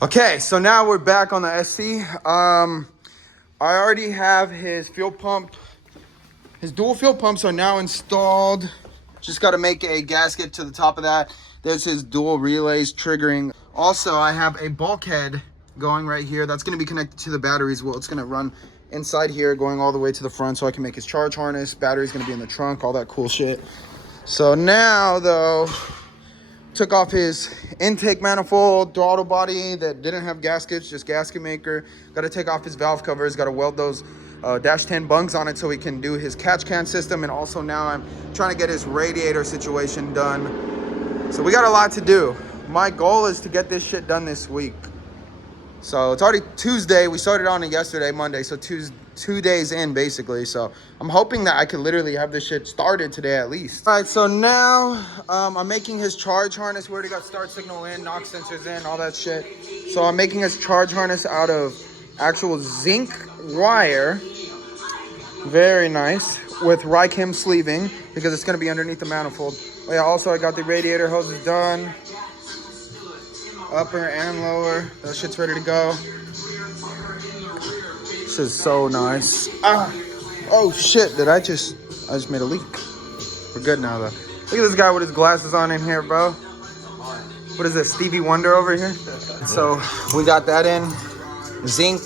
Okay, so now we're back on the SC. I already have his fuel pump. His dual fuel pumps are now installed. Just got to make a gasket to the top of that. There's his dual relays triggering. Also, I have a bulkhead going right here. That's going to be connected to the batteries. Well, it's going to run inside here, going all the way to the front so I can make his charge harness. Battery's going to be in the trunk, all that cool shit. So now, though, took off his intake manifold, throttle body that didn't have gaskets, just gasket maker. Got to take off his valve covers, got to weld those dash 10 bungs on it so he can do his catch can system. And also now I'm trying to get his radiator situation done. So we got a lot to do. My goal is to get this shit done this week. So it's already Tuesday. We started on it yesterday, Monday. So two days in basically. So I'm hoping that I could literally have this shit started today at least. All right, so now I'm making his charge harness. We already got start signal in, knock sensors in, all that shit. So I'm making his charge harness out of actual zinc wire. Very nice. With Rychem sleeving because it's gonna be underneath the manifold. Oh yeah, also I got the radiator hoses done. Upper and lower. That shit's ready to go. This is so nice. Oh shit, I just made a leak. We're good now though. Look at this guy with his glasses on in here, bro. What is this, Stevie Wonder over here? So we got that in. Zinc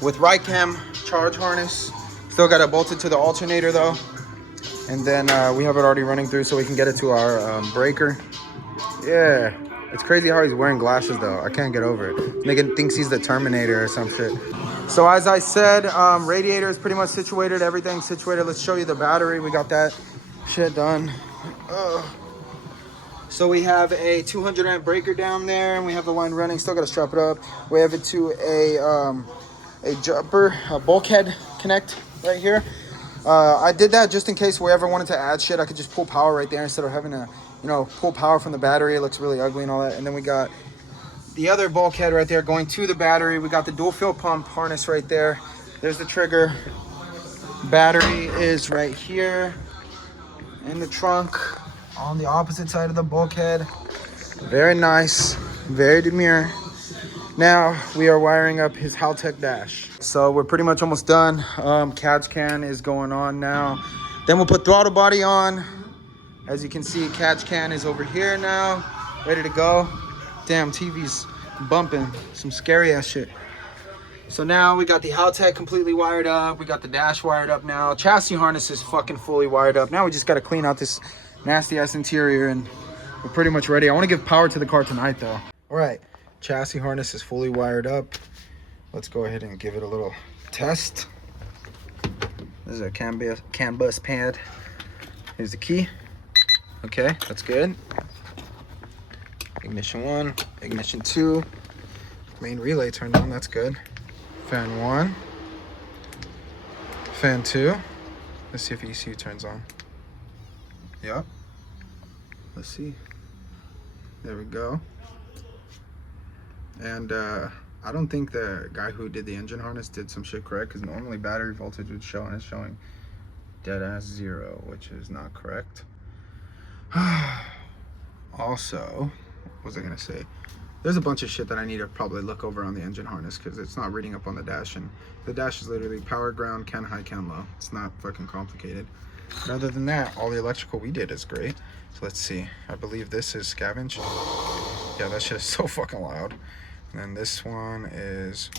with Rychem charge harness. Still got it bolted to the alternator though. And then we have it already running through so we can get it to our breaker. Yeah. It's crazy how he's wearing glasses though. I can't get over it. Megan thinks he's the Terminator or some shit. So as I said, radiator is pretty much situated. Everything's situated. Let's show you the battery. We got that shit done. So we have a 200 amp breaker down there and we have the line running. Still got to strap it up. We have it to a jumper, a bulkhead connect right here. I did that just in case we ever wanted to add shit. I could just pull power right there instead of having to, pull power from the battery. It looks really ugly and all that. And then we got the other bulkhead right there going to the battery. We got the dual fuel pump harness right there. There's the trigger. Battery is right here in the trunk on the opposite side of the bulkhead. Very nice, very demure. Now we are wiring up his Haltech dash. So we're pretty much almost done. Catch can is going on now. Then we'll put throttle body on. As you can see, catch can is over here now, ready to go. Damn, TV's bumping some scary ass shit. So now we got the Haltech completely wired up. We got the dash wired up now. Chassis harness is fucking fully wired up. Now we just got to clean out this nasty ass interior and we're pretty much ready. I want to give power to the car tonight though. All right, chassis harness is fully wired up. Let's go ahead and give it a little test. This is a CAN bus pad. Here's the key. Okay, that's good. Ignition 1, ignition 2. Main relay turned on, that's good. Fan 1. Fan 2. Let's see if ECU turns on. Yep. Let's see. There we go. And I don't think the guy who did the engine harness did some shit correct, because normally battery voltage would show and it's showing dead ass 0, which is not correct. Also, what was I gonna say? There's a bunch of shit that I need to probably look over on the engine harness because it's not reading up on the dash, and the dash is literally power, ground, can high, can low. It's not fucking complicated. But other than that, all the electrical we did is great. So let's see. I believe this is scavenge. Yeah, that shit is so fucking loud. And then this one is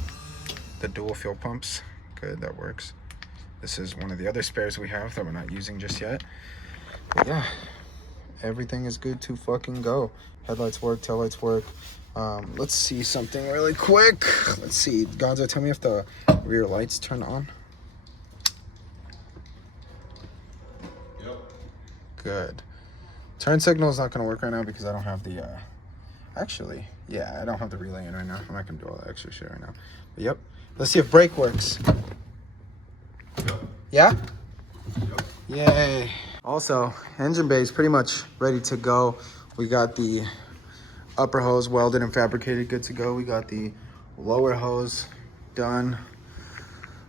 the dual fuel pumps. Good, that works. This is one of the other spares we have that we're not using just yet. But yeah, everything is good to fucking go. Headlights work, taillights work. Let's see something really quick. Let's see. Gonzo, tell me if the rear lights turn on. Yep. Good. Turn signal is not going to work right now because I don't have the... Actually, yeah, I don't have the relay in right now. I'm not going to do all that extra shit right now. But yep. Let's see if brake works. Yep. Yeah? Yep. Yay. Also, engine bay is pretty much ready to go. We got the upper hose welded and fabricated, good to go. We got the lower hose done.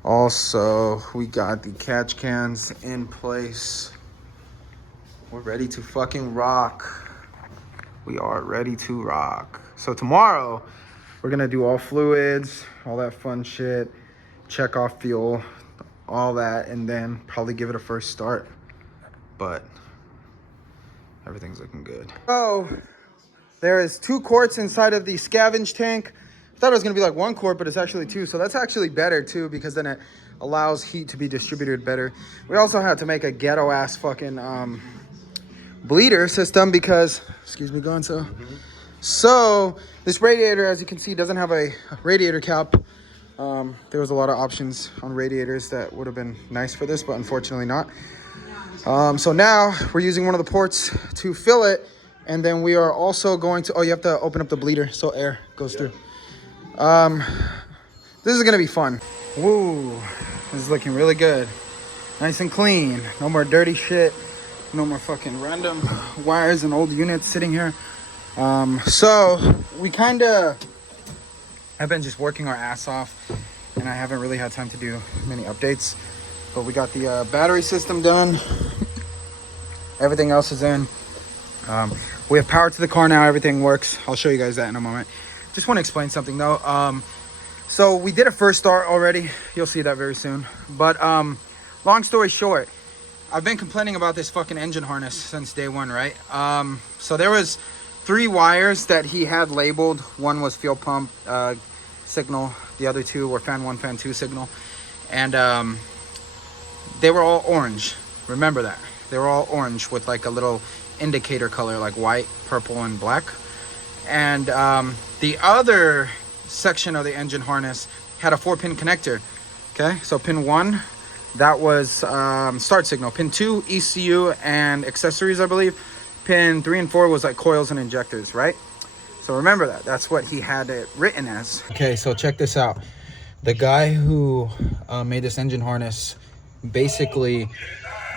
Also, we got the catch cans in place. We're ready to fucking rock. We are ready to rock. So tomorrow, we're gonna do all fluids, all that fun shit, check off fuel, all that, and then probably give it a first start. But everything's looking good. Oh, there is 2 quarts inside of the scavenge tank. I thought it was gonna be like 1 quart, but it's actually 2. So that's actually better too, because then it allows heat to be distributed better. We also had to make a ghetto ass fucking bleeder system because, excuse me, Gonzo. So this radiator, as you can see, doesn't have a radiator cap. There was a lot of options on radiators that would have been nice for this, but unfortunately not. So now we're using one of the ports to fill it, and then we are also going to, oh, you have to open up the bleeder so air goes through. This is gonna be fun. Woo, this is looking really good. Nice and clean. No more dirty shit. No more fucking random wires and old units sitting here. So we kind of have been just working our ass off, and I haven't really had time to do many updates, but we got the battery system done. Everything else is in. We have power to the car now. Everything works. I'll show you guys that in a moment. Just want to explain something though. So we did a first start already. You'll see that very soon. But long story short, I've been complaining about this fucking engine harness since day one, right? So there was 3 wires that he had labeled. One was fuel pump signal. The other 2 were fan 1, fan 2 signal. And they were all orange. Remember that. They were all orange with like a little indicator color, like white, purple, and black. And the other section of the engine harness had a 4-pin connector. Okay, so pin 1, that was start signal. Pin 2, ECU and accessories, I believe. Pin 3 and 4 was like coils and injectors, right? So remember that. That's what he had it written as. Okay, so check this out. The guy who made this engine harness basically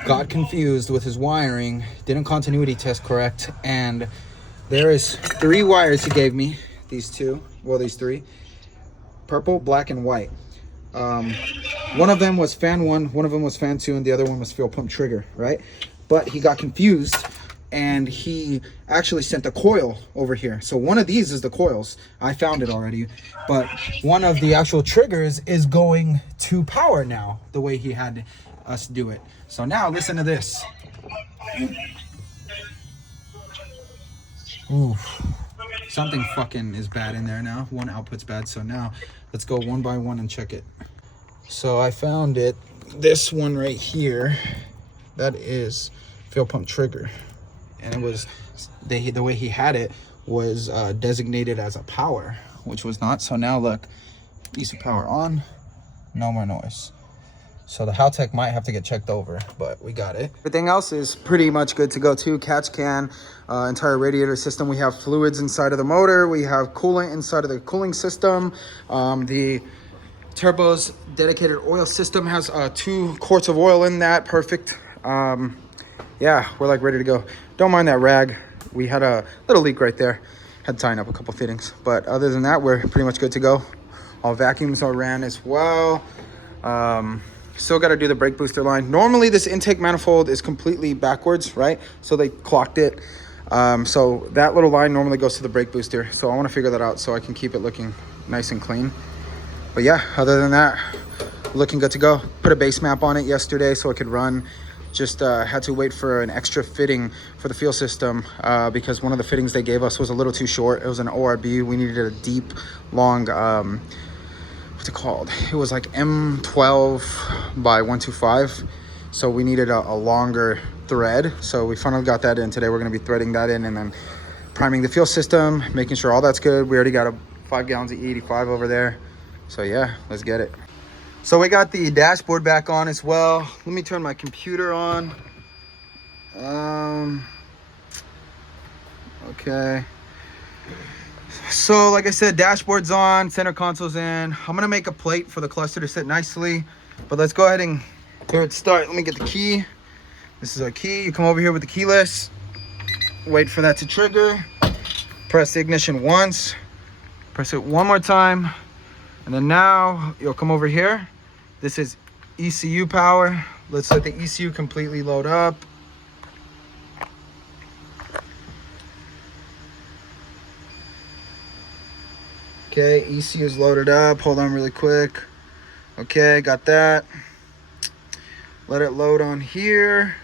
got confused with his wiring, didn't continuity test correct, and there is 3 wires he gave me. These 2, well, these 3, purple, black, and white. One of them was fan 1, one of them was fan 2, and the other one was fuel pump trigger, right? But he got confused, and he actually sent a coil over here. So one of these is the coils. I found it already, but one of the actual triggers is going to power now, the way he had us do it. So now listen to this. Ooh, something fucking is bad in there now. One output's bad, so now let's go one by one and check it. So I found it. This one right here, that is fuel pump trigger, and it was the way he had it was designated as a power, which was not. So now look, ECU power on, no more noise. So the Haltech might have to get checked over, but we got it. Everything else is pretty much good to go too. Catch can, entire radiator system. We have fluids inside of the motor. We have coolant inside of the cooling system. The turbo's dedicated oil system has 2 quarts of oil in that. Perfect. Yeah, we're like ready to go. Don't mind that rag. We had a little leak right there. Had to tighten up a couple fittings. But other than that, we're pretty much good to go. All vacuums are ran as well. Still got to do the brake booster line. Normally this intake manifold is completely backwards, right? So they clocked it. So that little line normally goes to the brake booster. So I want to figure that out so I can keep it looking nice and clean. But yeah, other than that, looking good to go. Put a base map on it yesterday so it could run. Just had to wait for an extra fitting for the fuel system because one of the fittings they gave us was a little too short. It was an ORB. We needed a deep, long, what's it called? It was like M12 by 125. So we needed a longer thread. So we finally got that in today. We're going to be threading that in and then priming the fuel system, making sure all that's good. We already got 5 gallons of E85 over there. So yeah, let's get it. So we got the dashboard back on as well. Let me turn my computer on. Okay. So like I said, dashboard's on, center console's in. I'm gonna make a plate for the cluster to sit nicely, but let's go ahead and hear it start. Let me get the key. This is our key. You come over here with the keyless, wait for that to trigger, press the ignition once, press it one more time, and then now you'll come over here. This is ECU power. Let's let the ECU completely load up. Okay, ECU is loaded up. Hold on really quick. Okay, got that. Let it load on here.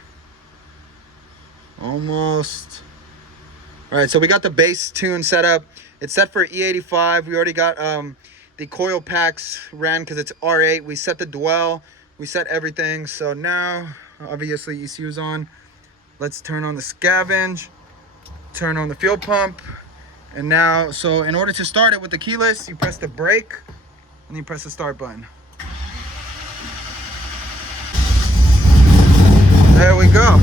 Almost. All right, so we got the base tune set up. It's set for E85. We already got the coil packs ran because it's R8. We set the dwell. We set everything. So now, obviously, ECU's on. Let's turn on the scavenge. Turn on the fuel pump. And now, so in order to start it with the keyless, you press the brake and you press the start button. There we go.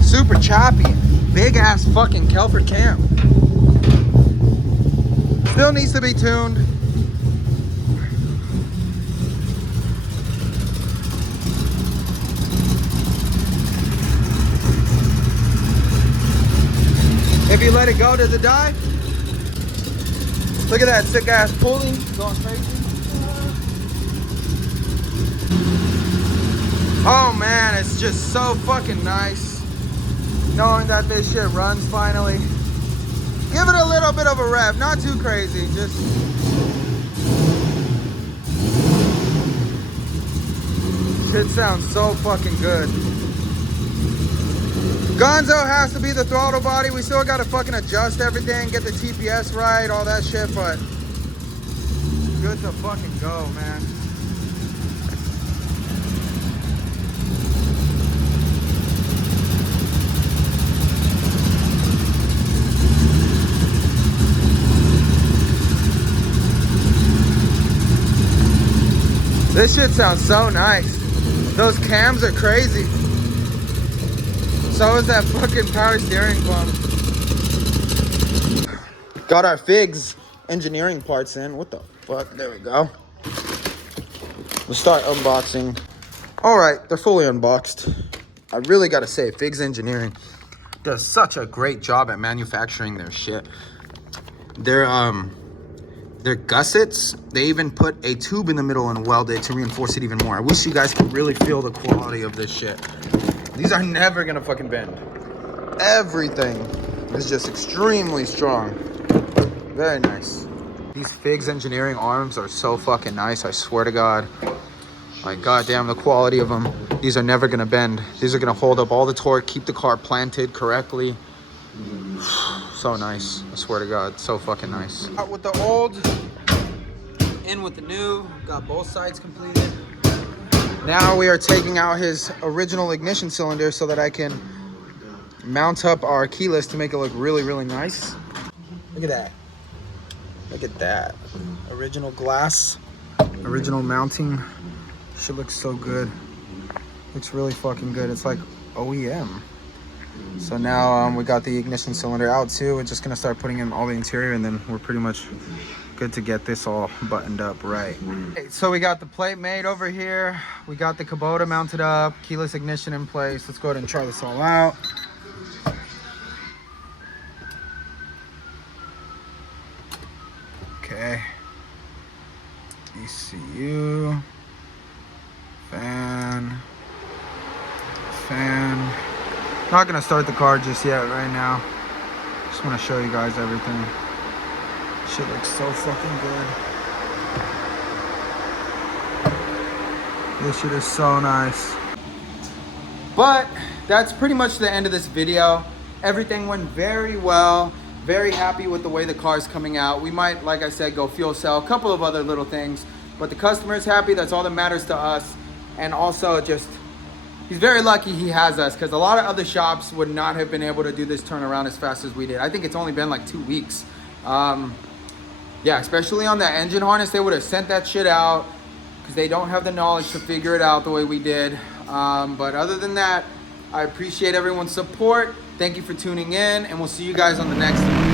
Super choppy. Big ass fucking Kelford cam. Still needs to be tuned. If you let it go, does it die? Look at that sick ass pulley going crazy. Oh man, it's just so fucking nice knowing that this shit runs finally. Give it a little bit of a rev, not too crazy, just shit sounds so fucking good. Gonzo has to be the throttle body. We still gotta fucking adjust everything, get the TPS right, all that shit, but good to fucking go, man. This shit sounds so nice. Those cams are crazy. So is that fucking power steering pump. Got our figs engineering parts in. What the fuck? There we go. We'll start unboxing. All right, they're fully unboxed. I really gotta say, Figs Engineering does such a great job at manufacturing their shit. Their gussets, they even put a tube in the middle and weld it to reinforce it even more. I wish you guys could really feel the quality of this shit. These are never gonna fucking bend. Everything is just extremely strong. Very nice. These Figs Engineering arms are so fucking nice, I swear to God. Like, goddamn, the quality of them. These are never gonna bend. These are gonna hold up all the torque, keep the car planted correctly. So nice, I swear to God, so fucking nice. Out with the old, in with the new, got both sides completed. Now we are taking out his original ignition cylinder so that I can mount up our keyless to make it look really, really nice. Look at that. Look at that. Original glass, original mounting. Shit looks so good. Looks really fucking good. It's like OEM. So now we got the ignition cylinder out too. We're just gonna start putting in all the interior and then we're pretty much good to get this all buttoned up right. Okay, so we got the plate made over here. We got the Kubota mounted up, keyless ignition in place. Let's go ahead and try this all out. Okay. ECU. Fan. Not gonna start the car just yet right now. Just wanna show you guys everything. Shit looks so fucking good. This shit is so nice. But that's pretty much the end of this video. Everything went very well. Very happy with the way the car's coming out. We might, like I said, go fuel cell, a couple of other little things, but the customer is happy. That's all that matters to us. And also just, he's very lucky he has us, because a lot of other shops would not have been able to do this turnaround as fast as we did. I think it's only been like 2 weeks. Yeah, especially on that engine harness, they would have sent that shit out because they don't have the knowledge to figure it out the way we did. But other than that, I appreciate everyone's support. Thank you for tuning in, and we'll see you guys on the next one.